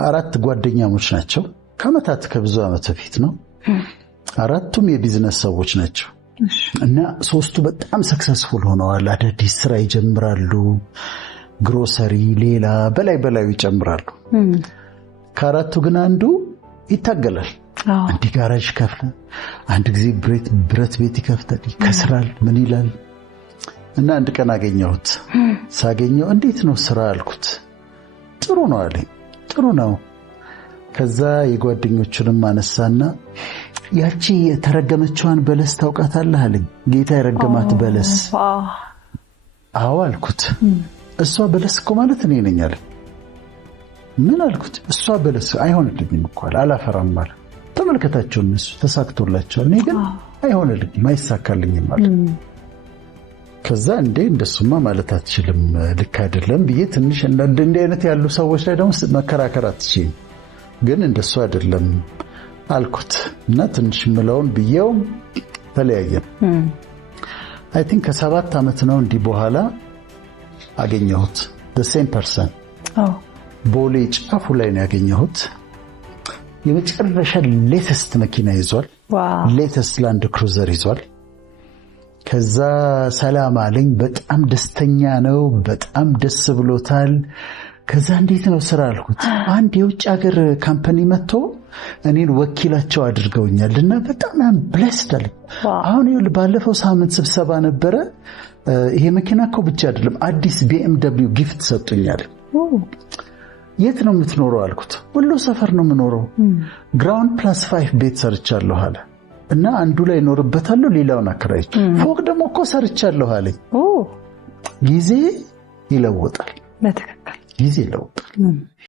4 ጓደኛሞች ናቸው ከመታት ከብዙ ዓመት በፊት ነው 4ቱም የቢዝነስ ሰዎች ናቸው እና 3ቱ በጣም ሰክሰስፉል ሆነዋል አዳዲስ ስራ ይጀምራሉ ግሮሰሪ ሌላ በላይ ይጨምራሉ ከ4ቱ ግን አንዱ ይታገላል አንድ ጋራጅ ከፍተ አንድ ጊዜ ብረት ቤት ይከፍታል ይከስራል ምን ይላል እና አንድ ቀን አገኘሁት ሳገኘው እንዴት ነው ስራ አልኩት ጥሩ ነው አለኝ ጥሩ ነው ከዛ የጓደኞቹንም አነሳና ያቺ የተረገመችዋን በለስ ታውቃታለህ አለኝ ጌታ የረገማት በለስ አዎ አልኩት እሷ በለስ እኮ ማለት እኔ ነኝ አለኝ ምን አልኩት እሷ በለስ አይሆንልኝም እኮ አላፈራም ማለት ተመልከታቸው እነሱ ተሳክቶላቸዋል እኔ ግን አይሆንልኝም አይሳካልኝም ማለት ከዛ እንደሱማ ማለት አትችልም ልክ አይደለም ብዬ ትንሽ እንደ አይነት ያሉ ሰዎች ላይ ደግሞ መከራከር አትችልም ግን እንደሱ አይደለም አልኩት እና ትንሽ ምለውን ብዬው ተለያየን አይ ቲንክ ከ7 ዓመት ነው እንዲህ በኋላ አገኘሁት the same person ቦሌ ጫፉ ላይ ነው ያገኘሁት የመጨረሻ ሌተስት መኪና ይዟል ሌተስት ላንድ ክሩዘር ይዟል ከዛ ሰላም አለኝ በጣም ደስተኛ ነው በጣም ደስ ብሎታል ከዛ እንዴት ነው ስራ አልኩት አንድ የውጭ ሀገር ካምፓኒ መጥቶ እኔን ወኪላቸው አድርገውኛልና በጣም ብለስድ አለ አሁን ይኸውልህ ባለፈው ሳምንት ስብሰባ ነበረ ይሄ መኪና እኮ ብቻ አይደለም አዲስ BMW ጊፍት ሰጡኛል የት ነው የምትኖረው አልኩት ወሎ ሰፈር ነው የምኖረው ግራውንድ +5 ቤት ሰርቻለሁ አለ እና አንዱ ላይ ኖርበታለሁ ሌላውን አከራይቼ ፎቅ ደግሞ እኮ ሰርቻለሁ አለኝ ጊዜ ይለውጣል በትክክል ጊዜ ይለውጣል